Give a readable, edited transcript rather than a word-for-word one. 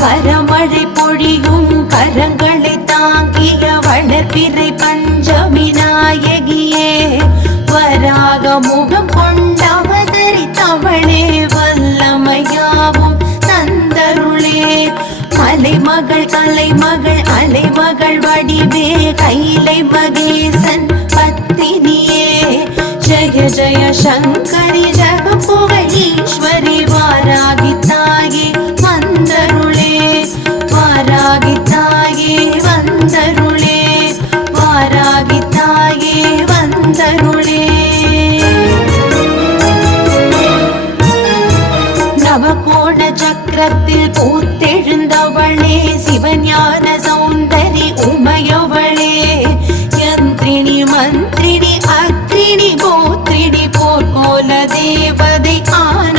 வரமழை பொழியும் கரங்களை தாங்கிய வளர்பிறை பஞ்சமி நாயகியே வராக முகம் கொண்டவதரித்தவளே வல்லமையாவும் தந்தருளே மலைமகள் கலைமகள் அலைமகள் வடிவே கைலை மகேசன் பத்தினியே ஜய ஜய சங்கரி ஜக புகழ் ஈஸ்வரி வாராகி தாயே வந்தருளே வாராகி தாயே வந்தருளே வாராகி தாயே வந்தருளே நவகோண சக்கரத்தில் பூத்தெழுந்தவளே சிவஞான சௌந்தரி உமையவளே யந்திரிணி மந்திரிணி அக்ரிணி கோத்திரிணி போர்கோல தேவதை ஆன